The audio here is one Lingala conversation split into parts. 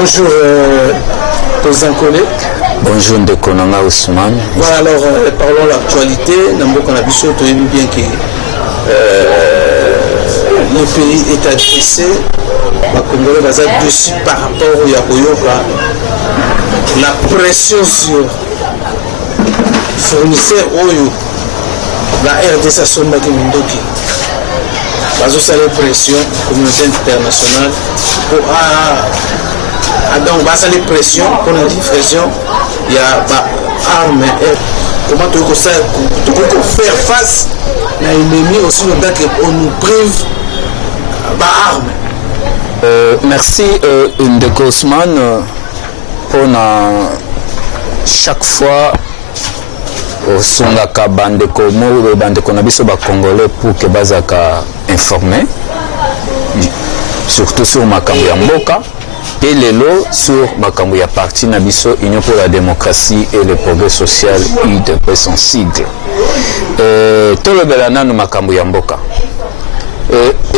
Bonjour, président Collé. Bonjour, Ndekonanga Ousmane. Voilà, alors parlons de l'actualité. D'abord, on a vu surtout bien que le pays est agressé. Les Congolais sont dessus par rapport au Yakoyoka. La pression sur fournisseurs Oyo, la RDC a son Makimundoki. Parce que la pression, communauté internationale, pour donc, bah, ça les pressions, pour la diffusion, il y a bah, armes, comment tu peux faire face à l'ennemi aussi, on nous prive bah, armes. Merci Ndeko Ousmane pour chaque fois osungaka bandeko mo bandeko na biso ba congolais pour que bazaka informé surtout sur makambo ya mboka et lelo sur makambo ya parti na biso Union pour la démocratie et le progrès social UDP son sigle tolobela nanu makambo ya mboka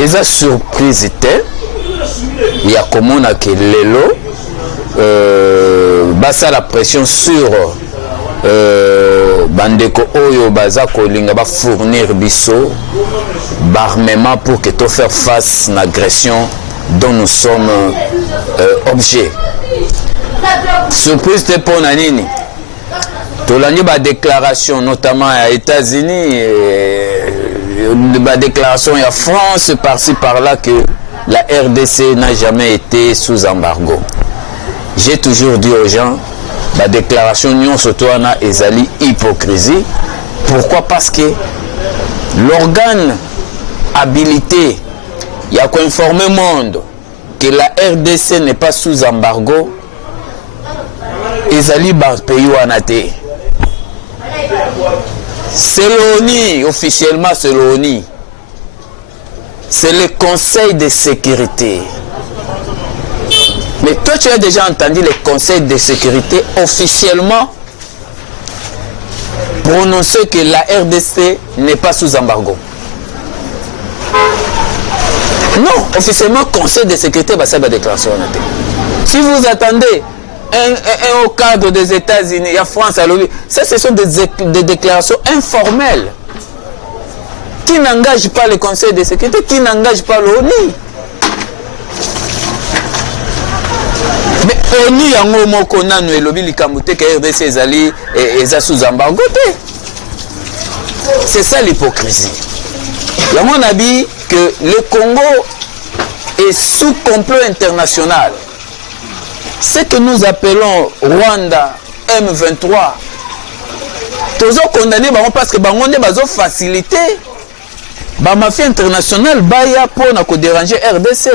eza surprise te ya komona ke lelo basa la pression sur bandeko oyo baza kolinga ba fournir biso barmement pour que to faire face à l'agression dont nous sommes objets. Surprise te pour nanini. Tolani ba déclaration notamment aux États-Unis ba déclaration à France par-ci par-là que la RDC n'a jamais été sous embargo. J'ai toujours dit aux gens la déclaration Union Sotoana ezali hypocrisie. Pourquoi? Parce que l'organe habilité il y a qu'à informer le monde que la RDC n'est pas sous embargo ezali ba pays wanate. C'est l'ONU, officiellement c'est l'ONU. C'est le Conseil de sécurité. Mais toi, tu as déjà entendu le Conseil de sécurité officiellement prononcer que la RDC n'est pas sous embargo. Non, officiellement, Conseil de sécurité va faire la déclaration. Si vous attendez un au cadre des États-Unis, il y a France à l'ONU, ça, ce sont des déclarations informelles qui n'engagent pas le Conseil de sécurité, qui n'engagent pas l'ONU. Mais ONU yango moko nanu elobi likambo te que RDC ezali eza sous embargo te. C'est ça l'hypocrisie. Yango on a dit que le Congo est sous complot international. Ce que nous appelons Rwanda M23. Tous condamnés parce que bango ne bazo facilité ba mafia internationale baya pour na ko déranger RDC.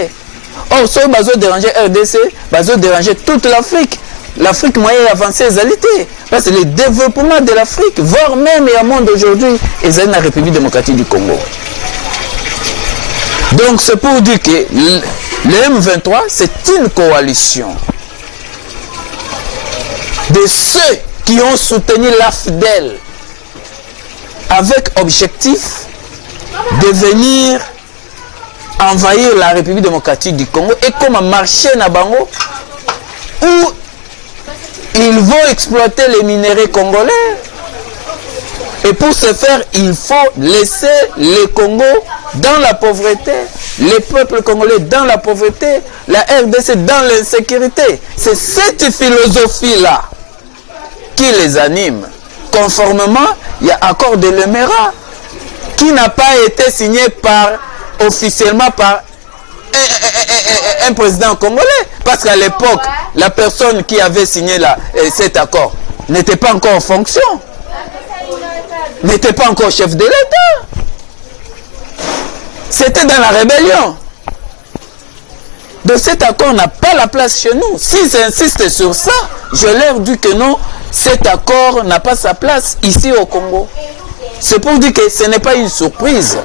Or, si on va déranger RDC, on va déranger toute l'Afrique. L'Afrique moyenne avancée est alité. Parce que le développement de l'Afrique, voire même le monde aujourd'hui, est dans la République démocratique du Congo. Donc, c'est pour dire que le M23, c'est une coalition de ceux qui ont soutenu l'AFDEL avec objectif de venir envahir la République démocratique du Congo et comme marché na bango où ils vont exploiter les minéraux congolais. Et pour ce faire, il faut laisser le Congo dans la pauvreté, les peuples congolais dans la pauvreté, la RDC dans l'insécurité. C'est cette philosophie-là qui les anime. Conformément, il y a accord de l'Emera qui n'a pas été signé officiellement par un président congolais. Parce qu'à l'époque, la personne qui avait signé cet accord n'était pas encore en fonction. N'était pas encore chef de l'État. C'était dans la rébellion. Donc cet accord n'a pas la place chez nous. S'ils insistent sur ça, je leur dis que non, cet accord n'a pas sa place ici au Congo. C'est pour dire que ce n'est pas une surprise.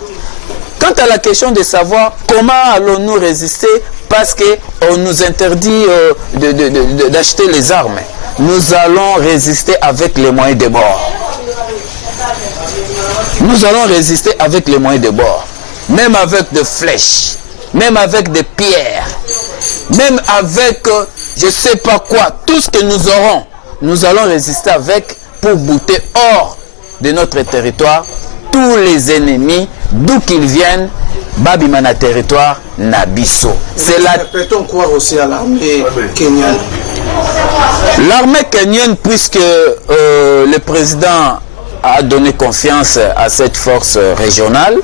Quant à la question de savoir comment allons-nous résister parce qu'on nous interdit d'acheter les armes, nous allons résister avec les moyens de bord. Nous allons résister avec les moyens de bord. Même avec des flèches, même avec des pierres, même avec je ne sais pas quoi, tout ce que nous aurons, nous allons résister avec pour bouter hors de notre territoire tous les ennemis, d'où qu'ils viennent, Babimana territoire, Nabiso. C'est la... Peut-on croire aussi à l'armée kenyane? L'armée kenyane, puisque le président a donné confiance à cette force régionale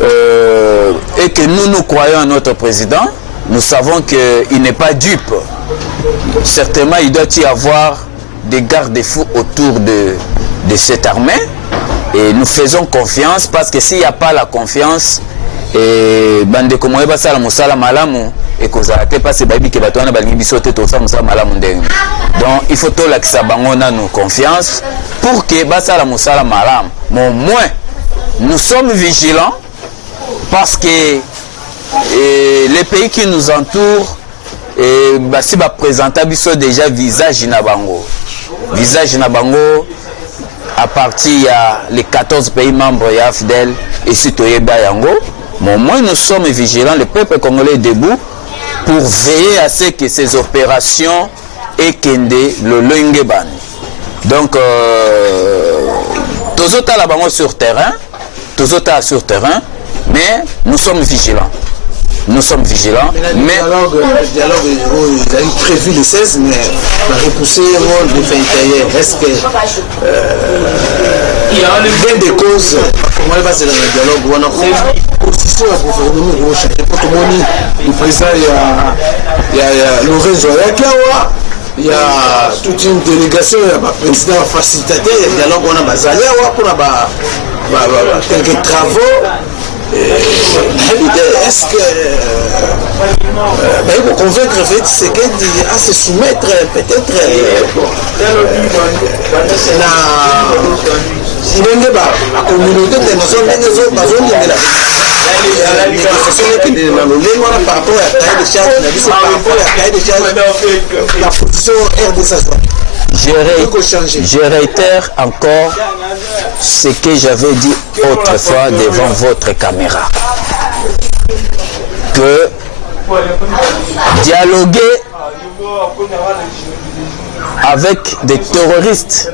et que nous croyons à notre président, nous savons qu'il n'est pas dupe. Certainement, il doit y avoir des garde-fous autour de cette armée et nous faisons confiance parce que s'il n'y a pas la confiance, et bande comme on va ça la musala malamu et que ça peut passer baby que batona balingi bisote to ça musala malamu ndenge. Donc il faut tout la que ça bangona nous confiance pour que basa la musala malamu. Mais au moins nous sommes vigilants parce que les pays qui nous entourent et si ba présenter biso déjà visage na bango. Visage na bango à partir les 14 pays membres ya fidèles et citoyens Bayango. Mais au moins nous sommes vigilants, le peuple congolais est debout pour veiller à ce que ces opérations aient le Lengeban. Donc, tous autres là sur terrain, mais nous sommes vigilants. Nous sommes vigilants. Mais le dialogue il a eu prévu le 16, mais on a repoussé le 21. Est-ce que il y a bien des causes comment va se dans le dialogue on a position à gouvernement pour changer pour le président il y a Lorenzo Yakawa, il y a toute une délégation, il y a le président facilitateur, il y a le dialogue on a Bazalia pour quelques travaux. Est-ce que il faut convaincre Tshisekedi à se soumettre peut-être la communauté internationale la négociation par rapport à la cahier de charge, par rapport à la cahier de charge, la position RDC. Je réitère encore ce que j'avais dit autrefois devant votre caméra. Que dialoguer avec des terroristes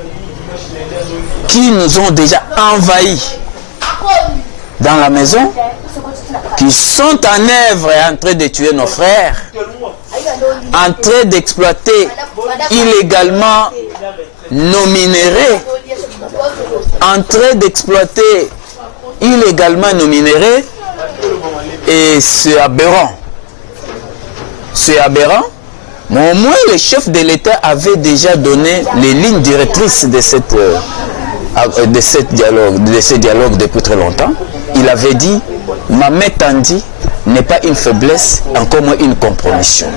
qui nous ont déjà envahis dans la maison, qui sont en œuvre et en train de tuer nos frères, en train d'exploiter illégalement nos minéraux, en train d'exploiter illégalement nos minéraux, et c'est aberrant. C'est aberrant, mais au moins le chef de l'État avait déjà donné les lignes directrices de ce dialogue depuis très longtemps. Il avait dit, ma main tendue n'est pas une faiblesse, encore moins une compromission.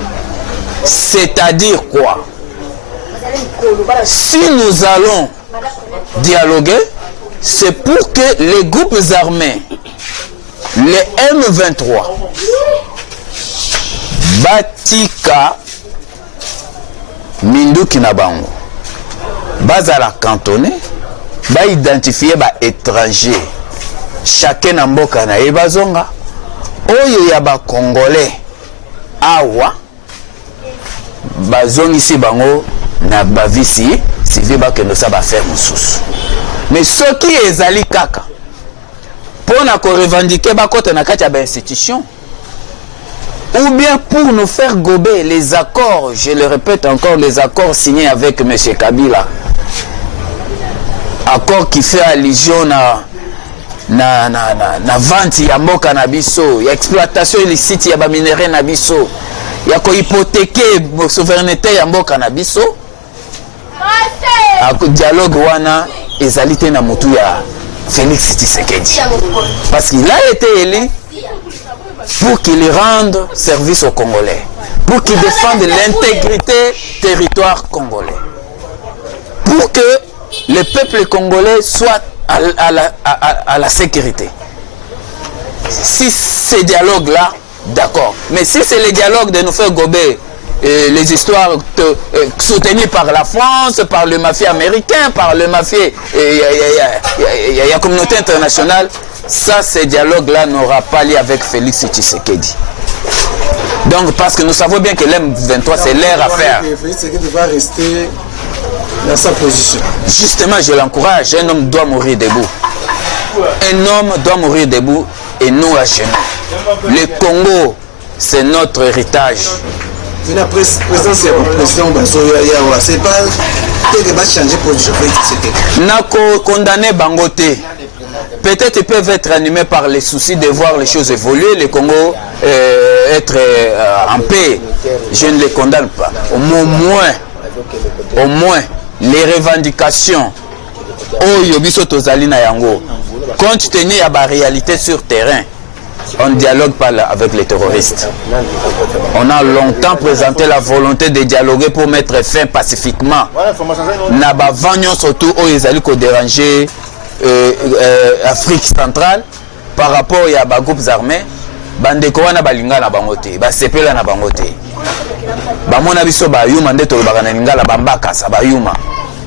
C'est-à-dire quoi? Si nous allons dialoguer, c'est pour que les groupes armés, les M23, Batika, Minduki Nabango, Bazala cantonné, ba identifier ba étranger. Chacun na mboka na ebazonga. Oyo ya ba congolais awa bazongi si bango na bavisi civil ba kendo sa ba faire mususu. Mais ce qui ezali kaka pour na ko revendiquer ba kote na kati ya ba institution ou bien pour nous faire gober les accords, je le répète encore, les accords signés avec M. Kabila, accord qui fait allusion na vente ya mboka na biso, ya exploitation illicite ya ba minéraux na biso, ya ko hypothéquer souveraineté ya mboka na biso. A dialogue wana ezali te na mutu ya Félix Tshisekedi, parce qu'il a été élu pour qu'il rende service aux Congolais, pour qu'il défende l'intégrité territoire congolais, pour que le peuple congolais soit à la sécurité. Si ces dialogues-là, d'accord. Mais si c'est le dialogue de nous faire gober les histoires soutenues par la France, par le mafia américain, par le mafia la communauté internationale, ça, ces dialogues-là n'aura pas lieu avec Félix Tshisekedi. Donc, parce que nous savons bien que l'M23, c'est leur affaire. Félix Tshisekedi va rester dans sa position. Justement, je l'encourage. Un homme doit mourir debout. Un homme doit mourir debout et nous à genoux. Le Congo, c'est notre héritage. Mais la présidence, il y a un président, c'est pas que va changer pour Félix Tshisekedi. Nako condamné Bangote. Peut-être ils peuvent être animés par les soucis de voir les choses évoluer, le Congo être en paix. Je ne les condamne pas. Au moins, les revendications, compte tenu de la réalité sur terrain, on ne dialogue pas avec les terroristes. On a longtemps présenté la volonté de dialoguer pour mettre fin pacifiquement. Naba vagnon surtout où ils allaient déranger Afrique centrale par rapport à groupes armés. Bandeko wana balinga na bangote, ba sepela na bangote. Ba mona biso ba yuma ndeto ba kana lingala bambaka sa ba yuma.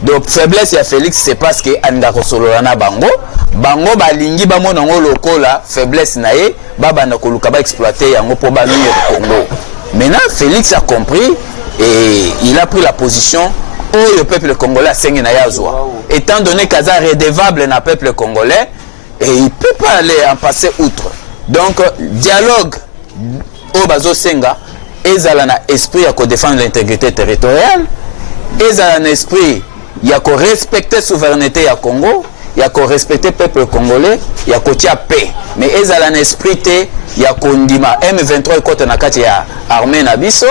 Donc faiblesse ya Félix c'est parce que anda ko solola na bango. Bango balingi ba mona ngo lokola faiblesse na ye baba na koluka ba exploiter yango pour ba nuire Congo. Maintenant Félix a compris et il a pris la position où le peuple congolais a saigné na yazwa. Étant donné qu'Aza est redevable na peuple congolais et il peut pas aller en passer outre. Donc dialogue au bazo senga ezala na esprit ya ko défendre l'intégrité territoriale, ezala na esprit ya ko respecter souveraineté ya Congo, ya ko respecter peuple congolais, ya ko tia paix. Mais ezala na esprit te ya kondima M23 côté na kati ya armée na biso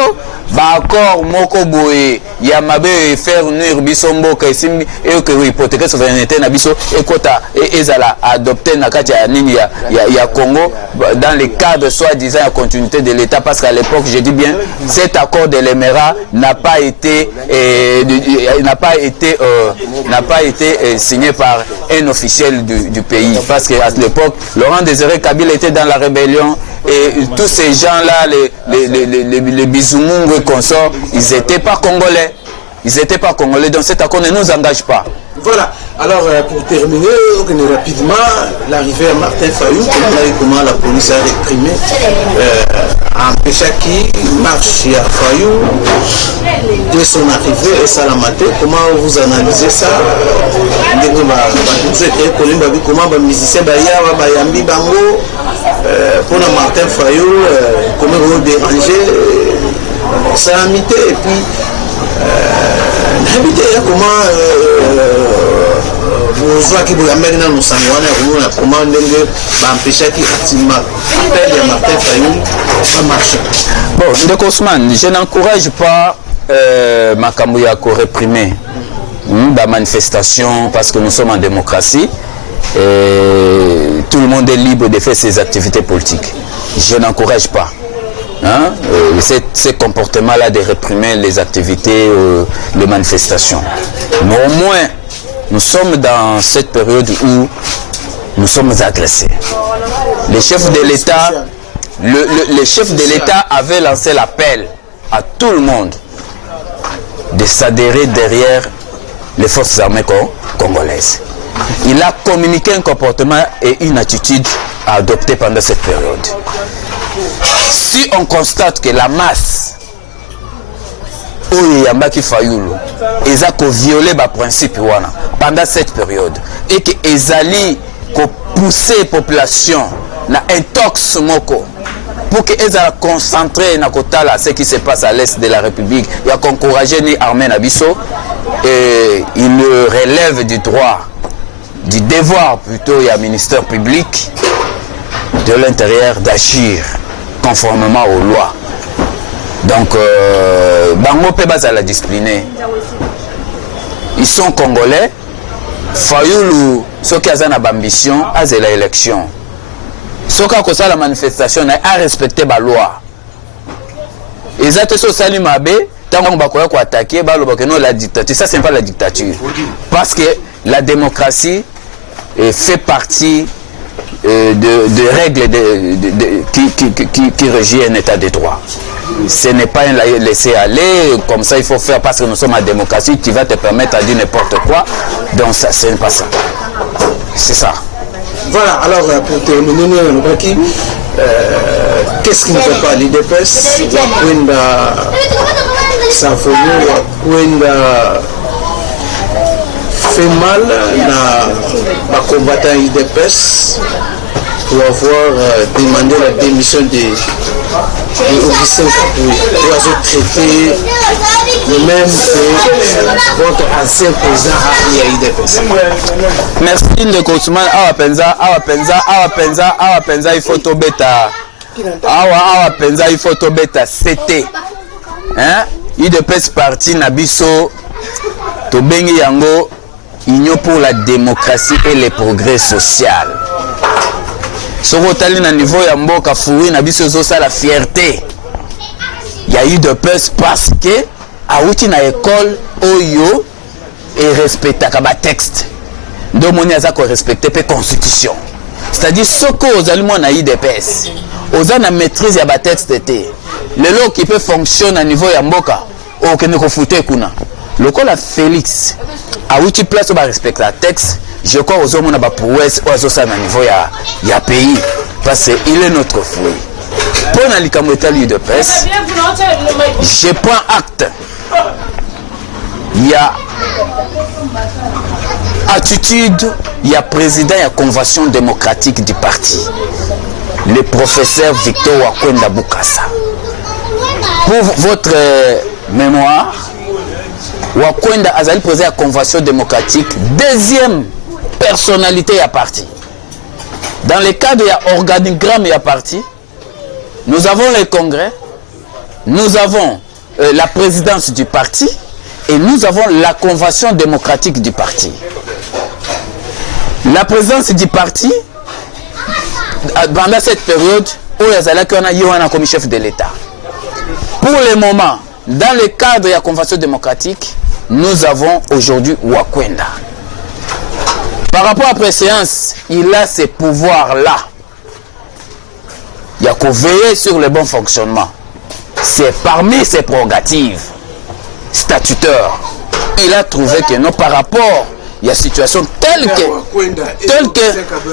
ba accord moko boye ya mabe faire nuire biso mboka esimbi et que hypothéquer souveraineté na biso et kota ezala adopter na kati ya nini ya Congo dans le cadre soi-disant la continuité de l'État, parce qu'à l'époque je dis bien cet accord de l'Émirat n'a pas été signé par un officiel du pays, parce qu'à l'époque Laurent Désiré Kabila était dans la rébellion et tous ces gens-là, les Bisoumoungu et consorts, ils n'étaient pas congolais. Ils n'étaient pas congolais, donc cet accord ne nous engage pas. Voilà, alors pour terminer rapidement, l'arrivée à Martin Fayou, comment la police a réprimé, empêcha qui marche à Fayou dès son arrivée et Salamate. Comment vous analysez ça? Comment les musiciens Bayambi Bango pour Martin Fayou, comment vous dérangez Salamate et puis comment vous voyez que vous avez dans nos sangouana, comment empêcher activement l'appel de Martin Fayou va marcher. Bon, de Kosman, je n'encourage pas Makamouya à réprimer la manifestation parce que nous sommes en démocratie et tout le monde est libre de faire ses activités politiques. Je n'encourage pas. Ces comportements-là de réprimer les activités, les manifestations. Mais au moins, nous sommes dans cette période où nous sommes agressés. Les chefs de l'État, le chef de l'État avait lancé l'appel à tout le monde de s'adhérer derrière les forces armées congolaises. Il a communiqué un comportement et une attitude à adopter pendant cette période. Si on constate que la masse Oyeyambaki Fayulu eza ko violer ba principe wana pendant cette période et que ezali ko pousser population na intox moko pour que ezala concentrer na kotala ce qui se passe à l'est de la République, il a encouragé ni armée na biso et il relève du droit, du devoir plutôt, il y a ministère public de l'intérieur d'agir conformément aux lois. Donc, Bango Pebas la discipliné. Ils sont congolais. Fayoulou, ceux qui ont ambition, a l'élection. Ceux qui ont la manifestation, a respecté la loi. Ils ont été salimabé, tant qu'on va attaquer, la dictature. Ça, ce n'est pas la dictature. Parce que la démocratie fait partie de règles qui régissent un état de droit. Ce n'est pas un laisser aller, comme ça il faut faire parce que nous sommes en démocratie, tu vas te permettre de dire n'importe quoi. Donc ça, ce n'est pas ça. C'est ça. Voilà, alors pour terminer, qu'est-ce qui ne fait pas l'IDPS? Wakwenda Savoni, Wakwenda fait mal à combattant IDPS pour avoir demandé la démission de Augustin Kabouya pour avoir traité le même que votre ancien président à IDPS. Merci Ndeko Ousmane. Awa penza il faut tobeta. Awa penza il faut tobeta. C'était hein? IDPS parti na biso to bengi yango Union pour la démocratie et le progrès social. Soko tali na niveau ya mboka furi na biso zo la fierté. Il y a eu de peurs parce que a outi na école oyo et respecta ka ba texte. Donc moni aza ko respecter pe constitution. C'est-à-dire ce que aux allemands na IDPS. Aux na maîtrise ya ba texte té. Le lot qui peut fonctionner à niveau ya mboka o kene ko fouter kuna. Le col a Félix a outi place ba respecter la texte. Je crois aux hommes na prouesse aux ça na niveau ya pays parce que il est notre fruit. Pour na likamota lui de presse, je prends acte. Il y a attitude, il y a président, il y a convention démocratique du parti. Le professeur Victor Wakwenda Bukasa. Pour votre mémoire, Wakwenda Azali posé la convention démocratique, deuxième personnalité à parti. Dans le cadre de l'organigramme à parti, nous avons le congrès, nous avons la présidence du parti et nous avons la convention démocratique du parti. La présidence du parti, pendant cette période, on a comme chef de l'État. Pour le moment, dans le cadre de la convention démocratique, nous avons aujourd'hui Wakwenda. Par rapport à la préséance, il a ces pouvoirs-là. Il y a qu'à veiller sur le bon fonctionnement. C'est parmi ses prérogatives statutaires. Il a trouvé que non, par rapport à la situation telle que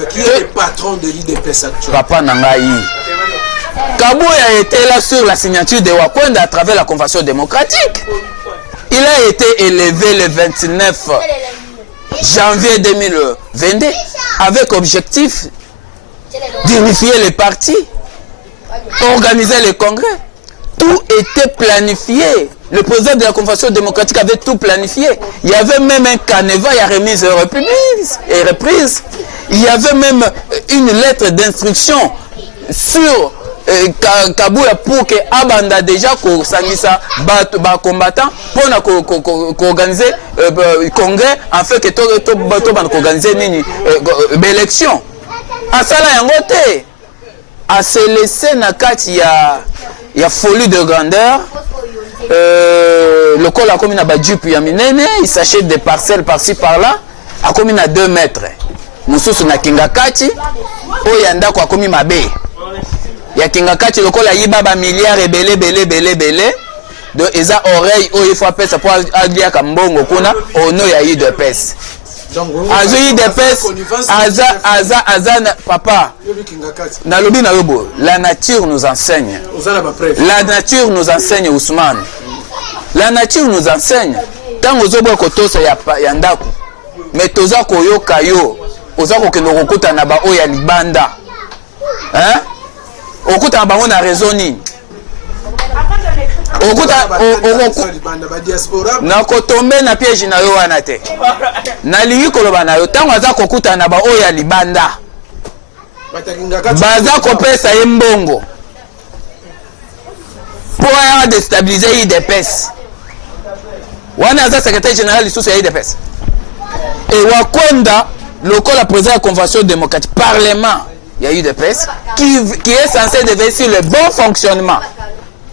qui est le patron de l'IDPS actuel. Papa Nangaï. Kabouya était là sur la signature de Wakwenda à travers la convention démocratique. Il a été élevé le 29 janvier 2022 avec objectif d'unifier les partis, organiser les congrès. Tout était planifié. Le président de la convention démocratique avait tout planifié. Il y avait même un canevas, il y a remise et reprise. Il y avait même une lettre d'instruction sur Kabouya pour que Abanda déjà s'angisa combattant pour organiser congrès en fait que tout organiser une élection. À ça là yangote à se laisser na kati ya folie de grandeur. Le col a commis na badjup ya minene, il s'achète des parcelles par-ci par-là, a commis na 2 mètres. Mususu na kingakati oyanda kwa commis mabe. Ya kingakati le col a yiba ba milliards et belé. De eza oreille o il faut appeler ça pour alia kambongo kuna ono ya IDPS. Azo IDPS aza papa. Na lobi na yobo, la nature nous enseigne. La nature nous enseigne Ousmane. La nature nous enseigne. Tant ozobo kotosa ya ndako. Mais toza koyoka yo, oza kokendo kokuta na ba o ya libanda. Hein? Okuta na bango na raison nini? Okuta na kotombe na piège na yo wana te. Na lingi koloba na yo tango aza kokuta na ba o ya libanda. Baza kopesa ye mbongo. Pour ya déstabiliser IDPS. Wana aza secrétaire général lisusu ya IDPS. Et Wakwenda, le la président de la convention démocratique, parlement, il y a eu des PES qui est censé veiller sur le bon fonctionnement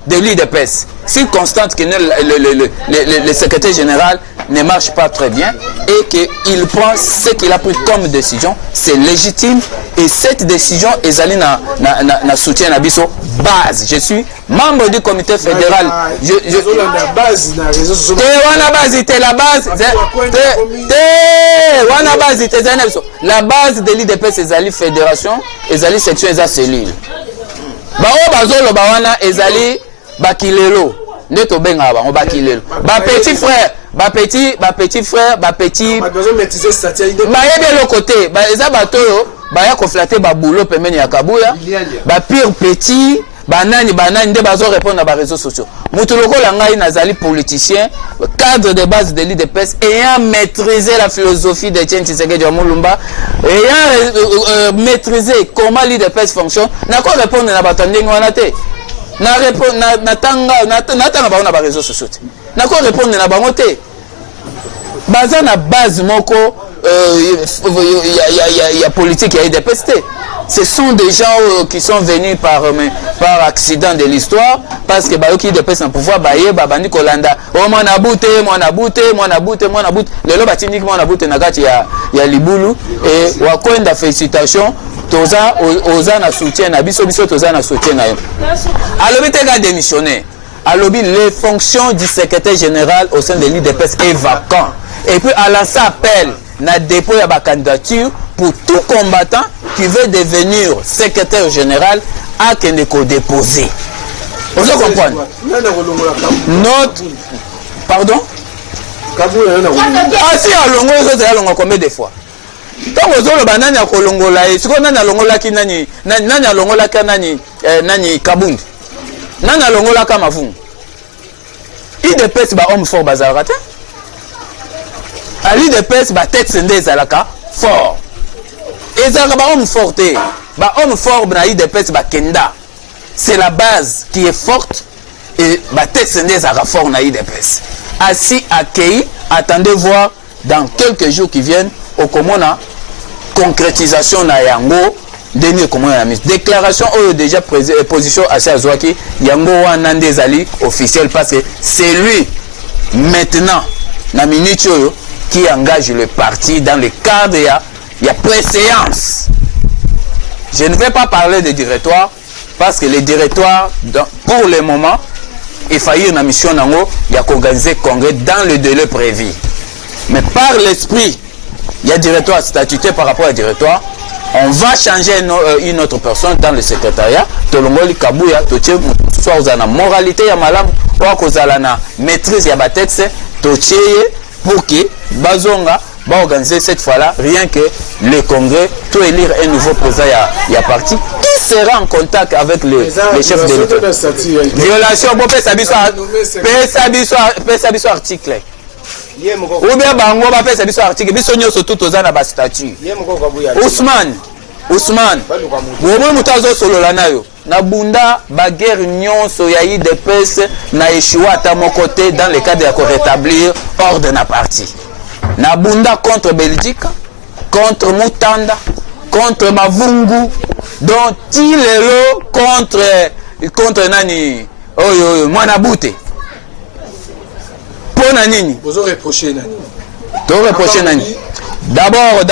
de l'IDPS. S'il constate que le secrétaire général ne marche pas très bien et qu'il prend ce qu'il a pris comme décision, c'est légitime et cette décision est allée dans soutien à Bisso base. Je suis membre du comité fédéral. La base de l'IDPS, c'est la fédération et la section et la cellule. bao bazolo bawana ezali bakilelo nde to benga bango bakilelo ba petit frère bayebi le côté ba eza batoyo baya koflater ba boulot pembeni ya Kabuya ba pire petit banani nde bazo répondre na ba réseaux sociaux mutu lokola ngai nazali politicien cadre de base de l'IDPS ayant maîtrisé la philosophie de Etienne Tshisekedi Mulumba ayant maîtrisé comment l'IDPS fonctionne na ko répondre na batandingi wana te na répondre na tanga ba na ba réseaux sociaux na ko répondre na bango te baza na base moko y a politique, il y a des pestes. Ce sont des gens qui sont venus par accident de l'histoire parce que bah qui dépêchent un pouvoir bailler babandi kolanda oh mon abouté le loba tinique mon abouté nagati ya libulu et wakwenda félicitations toza oza na soutien na biso toza na soutien na yo alobi te ga démissionner alobi les fonctions du secrétaire général au sein de l'IDPS est vacant et puis à lancé appel na dépôt ya ba candidature pour tout combattant qui veut devenir secrétaire général à Kendeko déposer. Vous comprenez? Notre... Pardon? Ah si, à Longo, ils ont longo combien de fois? Quand vous avez le banane à Kolongola, et ce qu'on a longola qui nani a longola qui nani Kabund, nani a longola Kamafung. Il dépêche ba homme fort bazarate. Ali dépêche ba tête sende zalaka fort. Et ça ba homme fort ba homme fort na IDPS ba kenda. C'est la base qui est forte et ba tête sende zalaka fort na IDPS. Assis accueilli, attendez voir dans quelques jours qui viennent au Komona concrétisation na yango dernier Komona na mise. Déclaration déjà position assez azwaki yango wana ndezali officiel parce que c'est lui maintenant na minute yo qui engage le parti dans le cadre il y a préséance. Je ne vais pas parler de directoire parce que les directoires, pour le moment, il faillit une mission il y a qu'organiser congrès dans le délai prévu. Mais par l'esprit, il y a directoire statuté par rapport à directoire. On va changer une autre personne dans le secrétariat. Tolongoli Kabuya, soit aux ana moralité ya malam, ou aux ana maîtrise ya batexe, totieye pour que Bazonga va organiser cette fois-là rien que le congrès, tout élire un nouveau président il y a parti qui sera en contact avec les chefs de l'État. Violation, bon, pesa article. Ou bien bango va faire ça article, biso nyoso tout aux ana ba statut. Ousmane. Bomo mutazo solo lanayo. Na bunda baguerre nyonso ya IDPS na échoué à mon côté dans le cadre de rétablir ordre na parti. Na bunda contre Belgique, contre Mutanda, contre Mavungu, donc Tilelo contre Nani, Mwana Bouté. Pour Nani. Vous reprochez Nani. Tu reproches Nani. D'abord,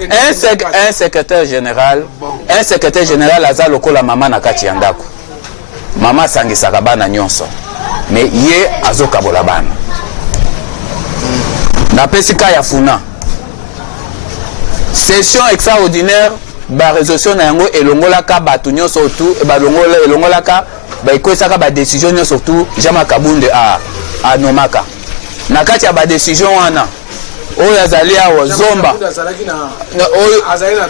un secrétaire général aza lokola mama na kati yandako. Mama sangisaka bana nyonso. Mais ye azokabola bana. Na pesika ya funa. Session extraordinaire ba résolution na yango elongolaka batu nyonso tout ba elongolaka ba ikwesaka ba décision nyonso tout Jama Kabunde a nomaka. Na kati ya ba décision wana oyo azali awa zomba azali na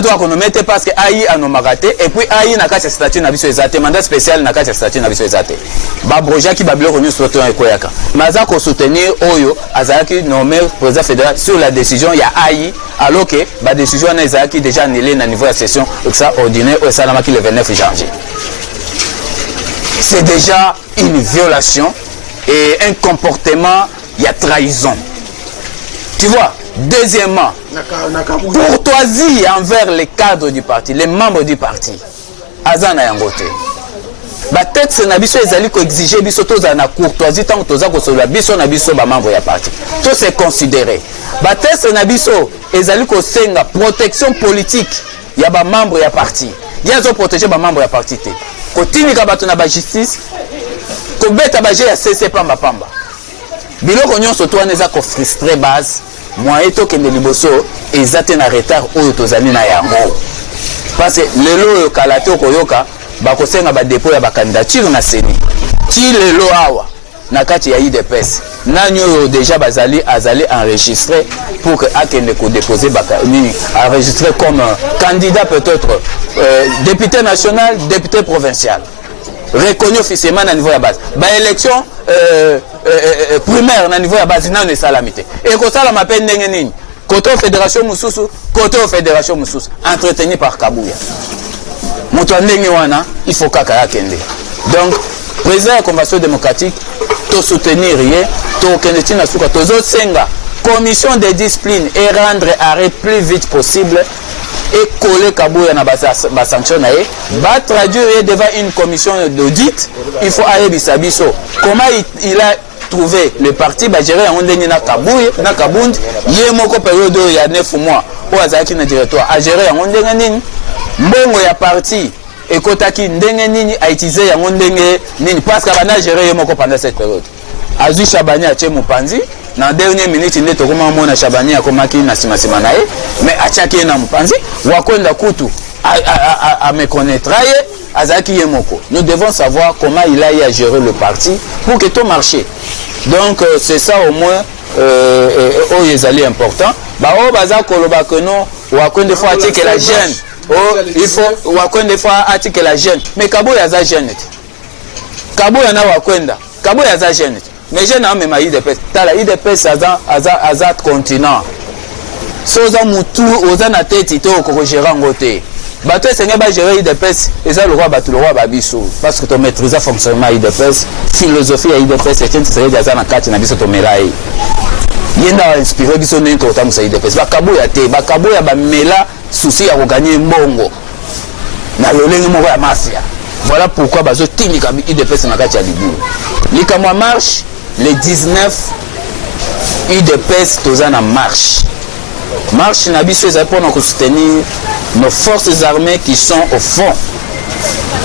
droit konomete parce que ayi anomaka te et puis ayi na kati ya statut na biso ezate mandat spécial na kati ya statut na biso ezate babrojaki babiloko nyonso to ekoyaka mais aza kosoutenir oyo azalaki nommé président fédéral sur la décision ya ayi alors que ba décision wana ezalaki déjà annulée na niveau ya session extraordinaire oyo esalamaki le 29 janvier. C'est déjà une violation et un comportement, il y a trahison. Tu vois, deuxièmement, courtoisie envers les cadres du parti, les membres du parti. Azana yangote. Ba texte na biso ezali ko exiger biso toza na courtoisie tant que toza ko solola biso na biso ba membre ya parti. Tout c'est considéré. Ba texte na biso ezali ko senga protection politique ya ba membre ya parti. Ya zo protéger ba membre ya parti te. Ko tinika bato na ba justice ko beta ba ya CC pamba pamba. Biloko nyonso to aneza ko frustrer base moyen to kende liboso ezate na retard oyo tozali na yango parce que lelo yo kalato koyoka bakosenga ba dépôt ya ba candidature na CENI ti lelo awa na kati ya IDPS nanyo déjà bazali enregistré pour que akende ko déposer bakani enregistré comme candidat peut-être député national, député provincial reconnu officiellement à niveau de base. Ba élection primaire à niveau de base non salamité. Et ko sala m'appelle ndenge nini côté fédération mususu, côté fédération mususu entretenu par Kabuya. Moto ndenge wana il faut kaka yakende. Donc président de la Convention démocratique to soutenir rien, to kende na suka to zo senga commission de discipline et rendre arrêt plus vite possible et coller Kabuya na ba sanction na ye ba traduire devant une commission d'audit. Il faut aller bisabiso comment il a trouvé le parti ba gérer en ndenge na Kabuya na Kabundi ye moko période ya 9 mois o azaki na directoire a gérer en ndenge nini mbongo ya parti et kotaki ndenge nini a utiliser yango ndenge nini parce que bana gérer ye moko pendant cette période azui Chabani a tché mopanzi na dernière minute nde tokoma mona Chabani akomaki na sima na ye mais achaki na mopanzi wakwenda kutu a me connaîtra ye azaki ye moko. Nous devons savoir comment il a eu à gérer le parti pour que tout marche. Donc c'est ça au moins est important. Bah oh baza koloba que non wakwende fois attiquer la jeune. Oh il faut wakwende fois attiquer la jeune. Mais Kabuya za jeune. Kabuya na wakwenda. Kabuya za jeune. Mais je n'ai même pas IDPS. Tala IDPS azat continent. Soza mutu oza na tête ito ko gérer ngote. Bato senga ba gérer IDPS eza le roi batu le roi babiso parce que to maîtriser fonctionnement IDPS, philosophie ya IDPS et c'est déjà na kati na biso to melai. Yenda inspiré biso nini to tamusa IDPS. Ba Kabuya te, ba Kabuya ba mela souci ya ko gagner mbongo. Na lolenge moko ya mafia. Voilà pourquoi bazo timika IDPS na kati ya libu. Likamwa marche le 19 UDPS toza na marche. Marche na biso eza pour nous soutenir nos forces armées qui sont au fond.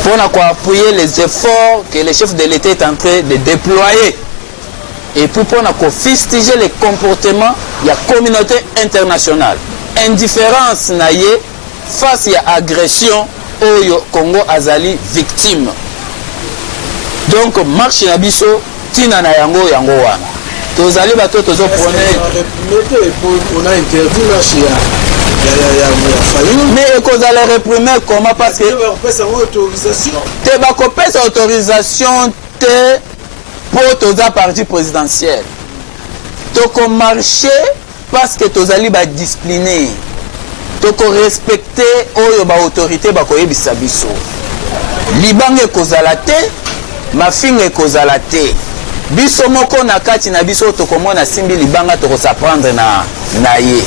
Pour nous appuyer les efforts que le chef de l'État est en train de déployer. Et puis pour nous fustiger les comportements de la communauté internationale. Indifférence naye face à l'agression au Congo azali victime. Donc marche na biso tina na yango wana. Tozali bato tozo prôner on a interdit marche mais cause à les réprimer comment parce que te ba kopesa autorisation te pour toza parti présidentiel. Toko marcher parce que tozali ba discipliner. Toko respecter oyo ba autorité ba koyebisa biso. Libange kozala te, mafinga kozala te. Biso moko na kati na biso tokomona simbi libanga toko s'apprendre na ye.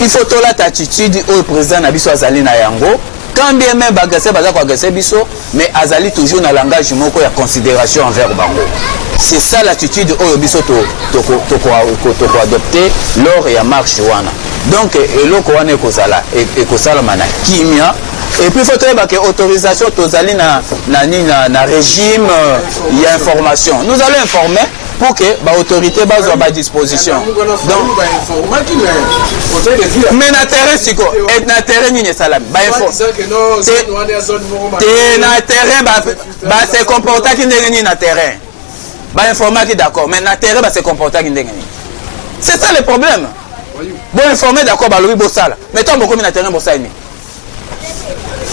Il faut tola attitude au président na biso azali na yango. Quand bien même bagase baza ko agase biso, mais azali toujours na langage moko ya considération envers bango. C'est ça l'attitude au biso toko adopter lors ya marche wana. Donc eloko wana ekozala mana kimia. Et puis il faut trouver que autorisation tozali na régime il y a information. Nous allons informer pour que l'autorité base à disposition. Donc mais na terrain siko et na terrain ni salam ba info. Te na terrain ba se comporter qui ndenge ni na terrain. Ba informer qui d'accord mais na terrain ba se comporter qui ndenge ni. C'est ça le problème. Bon informer d'accord ba lobi bo sala. Mais tant beaucoup na terrain bo sala ni.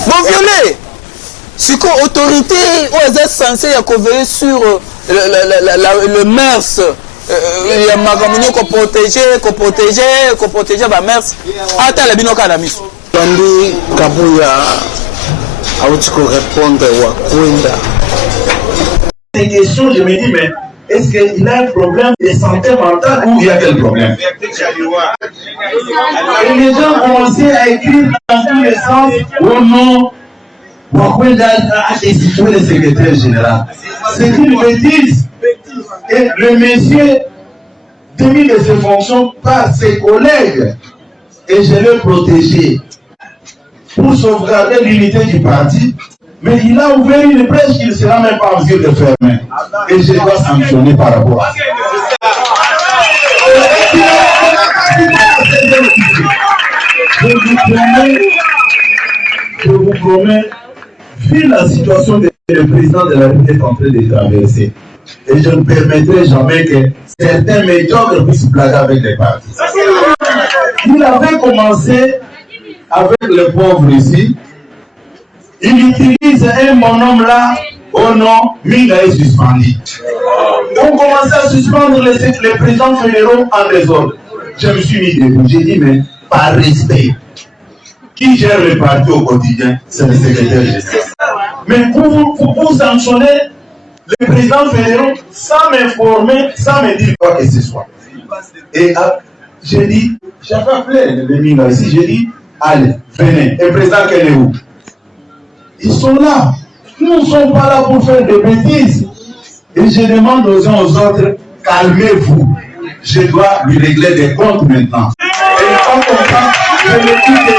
Bon violer. Si quoi autorité ou est censé veiller sur le mers il y a magamunyo ko protéger ba mers ata la binoka na miso. Tandi Kabuya autiko répondre wa kwenda. Ces questions je me dis mais est-ce qu'il a un problème de santé mentale ou il y a quel problème? Et les gens ont commencé à écrire dans tous les sens au nom Wakwenda a destitué le secrétaire général. C'est une bêtise. Et le monsieur démis de ses fonctions par ses collègues et je l'ai protégé pour sauvegarder l'unité du parti. Mais il a ouvert une brèche qu'il ne sera même pas en mesure de fermer. Et je dois sanctionner par rapport à ça. Je vous promets, vu la situation que le président de la République est en train de traverser. Et je ne permettrai jamais que certains médiocres puissent blaguer avec les partis. Il avait commencé avec les pauvres ici. Il utilise un bonhomme là au nom Minga est suspendu. On commençait à suspendre les présidents fédéraux en désordre. Je me suis mis debout. J'ai dit, mais par respect, qui gère le parti au quotidien? C'est le secrétaire général. Mais vous sanctionnez les présidents fédéraux sans m'informer, sans me dire quoi que ce soit. Et j'ai dit, j'avais appelé les Minga ici, j'ai dit, allez, venez. Et le président, quel est où? Ils sont là. Nous ne sommes pas là pour faire des bêtises. Et je demande aux uns aux autres, calmez-vous. Je dois lui régler des comptes maintenant. Et quand on parle, je me dis que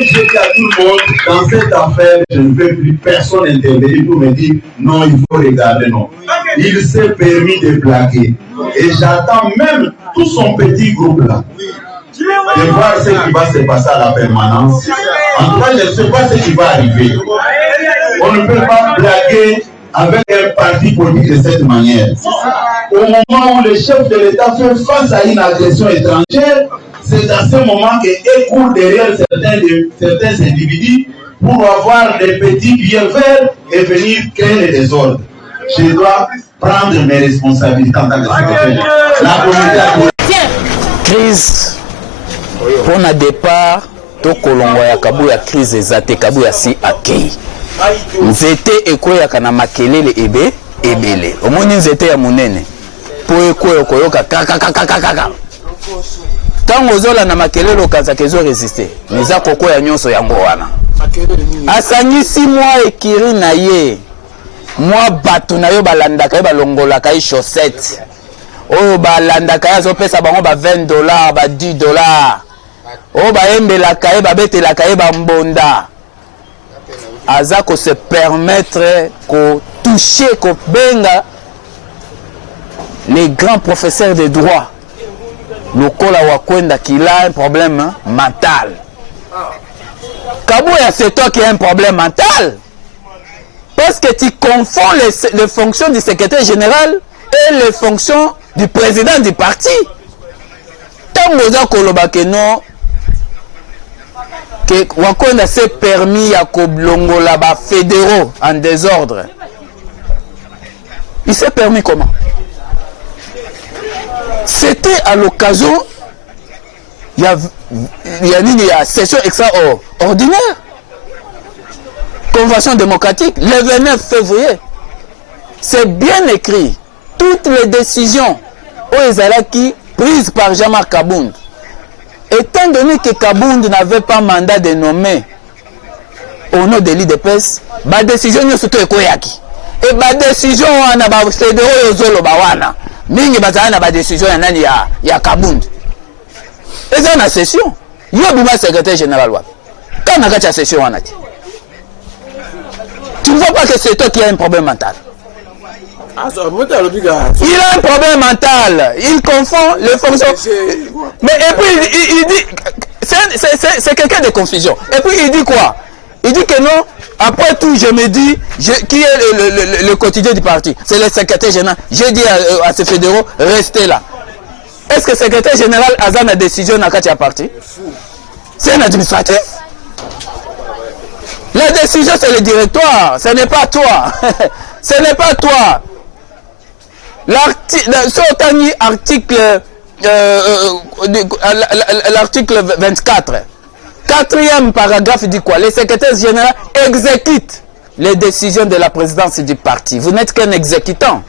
j'ai dit à tout le monde, dans cette affaire, je ne veux plus personne intervenir pour me dire, non, il faut regarder, non. Il s'est permis de blaguer. Et j'attends même tout son petit groupe là. De voir ce qui va se passer à la permanence. En tout cas, je ne sais pas ce qui va arriver. On ne peut pas blaguer avec un parti politique de cette manière. Au moment où le chef de l'État fait face à une agression étrangère, c'est à ce moment qu'il court derrière certains individus pour avoir des petits billets verts et venir créer les désordres. Je dois prendre mes responsabilités en tant que secrétaire. La communauté crise pour un départ, to kolongo ya kabu ya crise ezate kabu ya si akei. Nzete ekoyaka na makelele ebele. Omoni nzete ya munene. Po ekoyo koyoka kaka. Tango zola na makelele okaza kezo résister. Niza koko ya nyonso yango wana. Asangisi mwa ekiri na ye. Mwa batu na yo balandaka ye balongolaka ye chaussette. Oyo balandaka ye azopesa bango ba $20, ba $10. Oyo bayembelaka ye babetelaka ye bambonda. Aza ko se permettre ko toucher ko benga les grands professeurs de droit. Lokola wakwenda qu'il a un problème mental. Kabouya, c'est toi qui as un problème mental. Parce que tu confonds les fonctions du secrétaire général et les fonctions du président du parti. Tangoza kolobake non que wakwenda s'est permis à koblongola ba fédéraux en désordre. Il s'est permis comment? C'était à l'occasion, il y a session extraordinaire, convention démocratique, le 29 février. C'est bien écrit. Toutes les décisions qui prises par Jean-Marc Kabound, étant donné que Kabound n'avait pas mandat de nommer au nom de l'IDPS, la décision ne s'est pas et la décision on a fédéraux yozolo bawana. Mingi bazana ba décision ya nani ya Kabound. Et ça na session. Yo bima secrétaire général wa. Quand on a la session on a dit. Tu ne vois pas que c'est toi qui as un problème mental. Il a un problème mental. Il confond les fonctions. Mais et puis il dit c'est quelqu'un de confusion. Et puis il dit quoi? Il dit que non. Après tout, je me dis, qui est le quotidien du parti? C'est le secrétaire général. J'ai dit à ces fédéraux, restez là. Est-ce que le secrétaire général a une décision dans le parti? C'est un administratif. La décision, c'est le directoire. Ce n'est pas toi. Ce n'est pas toi. L'article 24. Quatrième paragraphe dit quoi? Le secrétaire général exécute les décisions de la présidence du parti. Vous n'êtes qu'un exécutant.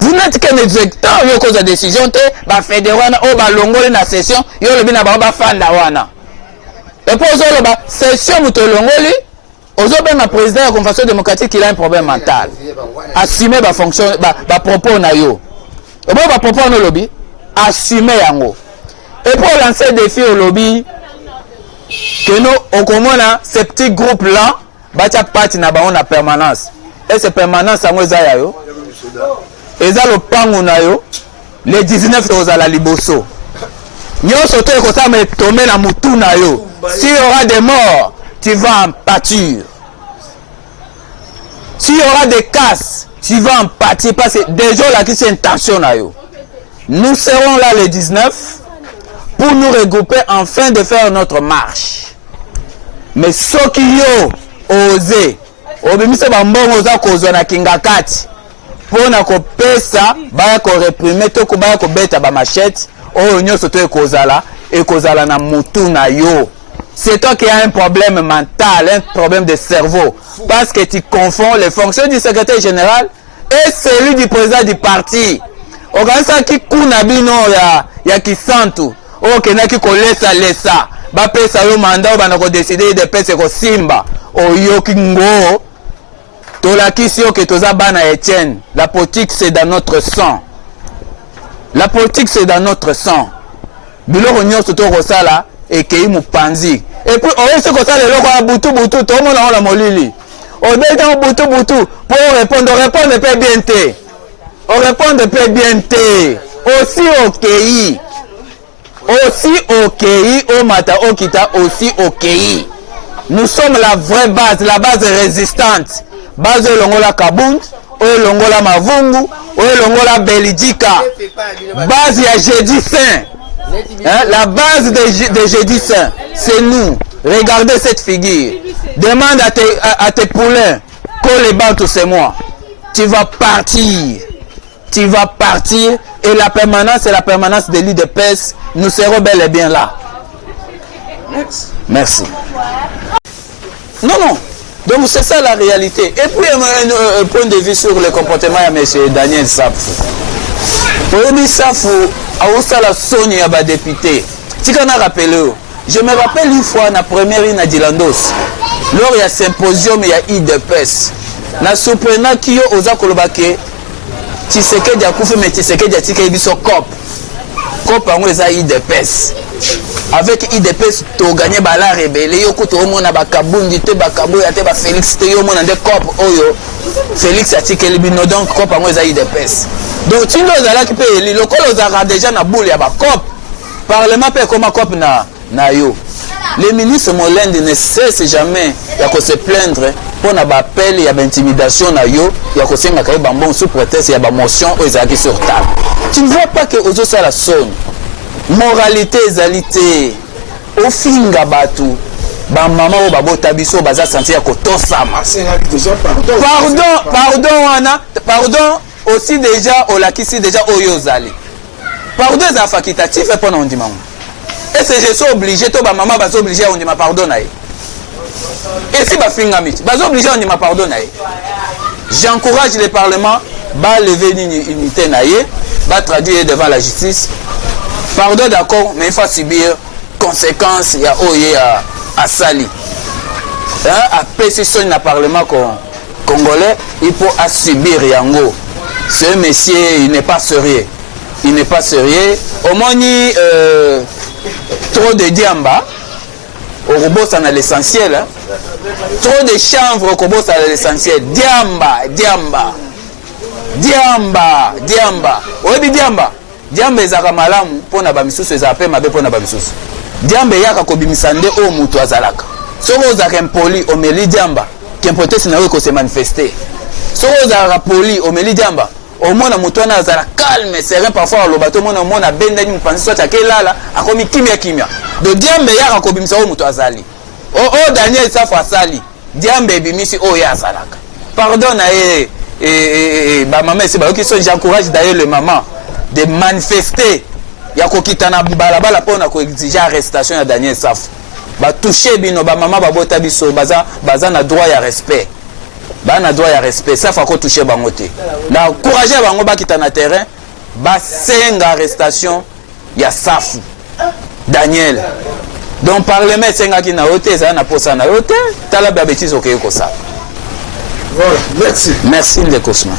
Vous n'êtes qu'un exécutant. Il y a cause de décision. Bah fédéral ou bah longoli na session. Il y a le bina bah fanda wana. Et pour ça bah session muto longoli. Ozo ben la président de la convention démocratique il a un problème mental. Assumer bah fonction bah propos na yo. Et bon bah propos no lobby. Assumer yango. Et pour lancer des défis au lobby, que nous, on commence ces petits groupes-là, batia parti na ba on a permanence. Et ces permanences, ça nous a yo. Et ça le pango na yo. Les 19 aux à la liboso. Nous sommes tous comme ça mais tomber la moutou na yo. S'il y aura des morts, tu vas en pâtir. S'il y aura des casses, tu vas en pâtir parce que déjà là qui c'est intention là yo. Nous serons là le 19 pour nous regrouper afin de faire notre marche. Mais ceux qui ont osé, obéissez bambon oza kozwa na kingakati. Pour na ko pesa, ba ko réprimer to ko ba ko beta ba machette, o nyoso to ekozala, ekozala na mutu na yo. C'est toi qui as un problème mental, un problème de cerveau. Parce que tu confonds les fonctions du secrétaire général et celui du président du parti. Organisa qui kuna bino ya kisantu. O kena ki kolesa lesa. Ba pesa yo mandat ba na ko décider de pesa ko simba. O yo kingo. Tola kisio ke toza bana Etienne. La politique c'est dans notre sang. La politique c'est dans notre sang. Biloko nyonso to kosala et qui mupanzi. Et puis on est comme ça le logo à butu tout le monde a la molili. On est dans butu pour répondre pas bien té. On répond pas bien té. Aussi OK au mata okita aussi OK. Nous sommes la vraie base, la base résistante. Base longola Kabund, longola Mavungu, longola Belgica. Base ya Jeudi Saint. Hein, la base de Jeudi Saint, c'est nous. Regardez cette figure. Demande à tes poulains, colle les bancs, c'est moi. Tu vas partir. Tu vas partir. Et la permanence, c'est la permanence de l'UDPS. Nous serons bel et bien là. Merci. Non. Donc c'est ça la réalité. Et puis un point de vue sur le comportement de M. Daniel Safou. Aujourd'hui, Safou a aussi la sonne à la députée. Tu t'en as rappelé. Je me rappelle une fois, la première in à Dilandos, lors il y a symposium, il y a IDPS. Na surprenant qui est aux Akolobake, Tshisekedi a coupé, mais Tshisekedi a tiré son cop. Cop en les IDPS. Avec IDPS, tu as gagné la rébellion, tu as gagné la Kabundi, tu as gagné la Félix, tu as gagné la cop. Félix a tiré le bino, donc cop en les IDPS. Donc tu nous as qui paye, le col aux déjà na boule, il y a la cop. Parlement peut comme cop na yo. Les ministres Molende ne cessent jamais de se plaindre pour l'appel et l'intimidation na yo, il y a aussi un bambon sous prétexte il y a une motion aux acquis sur table. Tu ne vois pas que aux autres la sonne. Moralité égalité. Au finga batu. Ba maman ou babo tabiso baza sentir ko tosama. Pardon aussi déjà au lakisi déjà oyozali. Pardon za facultatif et pendant dimanche. Et c'est je suis obligé to ba maman bazo obligé on dit ma pardon nae. Et si ba finga mit, bazo obligé on dit ma pardon nae. J'encourage le parlement ba lever une unité nae, ba traduire devant la justice. Pardon d'accord, mais il faut subir conséquences ya oye à Sali. Hein, à pétition na parlement congolais, il faut subir yango. Ce monsieur, il n'est pas sérieux. Il n'est pas sérieux. Au moins, trop de diamba. Au robot, ça a l'essentiel. Hein? Trop de chanvre au robot, ça a l'essentiel. Diamba. Oui, diamba. Diamba ezaka malamu pona ba misusu ezape mabe pona ba misusu. Diamba yaka ko bimisande o mutu azalaka. Soko ozaka impoli omeli diamba, kempote sinawe ko se manifester. Soko ozaka poli omeli diamba, au moins mutu na azala calme, serein parfois lo bato mona benda ni mpanzi soit akelala, akomi kimia. De diamba yaka ko bimisa o mutu azali. O Daniel Safou asali. Diamba bimisi o ya azalaka. Pardon na ba maman c'est ba qui sont j'encourage d'ailleurs le maman de manifester ya kokita na balabala pona ko exiger arrestation ya Daniel Safou. Ba toucher bino ba maman ba bota biso baza na droit ya respect. Ba na droit ya respect, ça faut ko toucher bango te. Na encourager bango ba kita na terrain, ba senga arrestation ya Safou. Daniel. Donc parlement senga ki na hote ça na posa na hote, tala ba bêtise okeye ko ça. Voilà, merci. Merci de Cosma.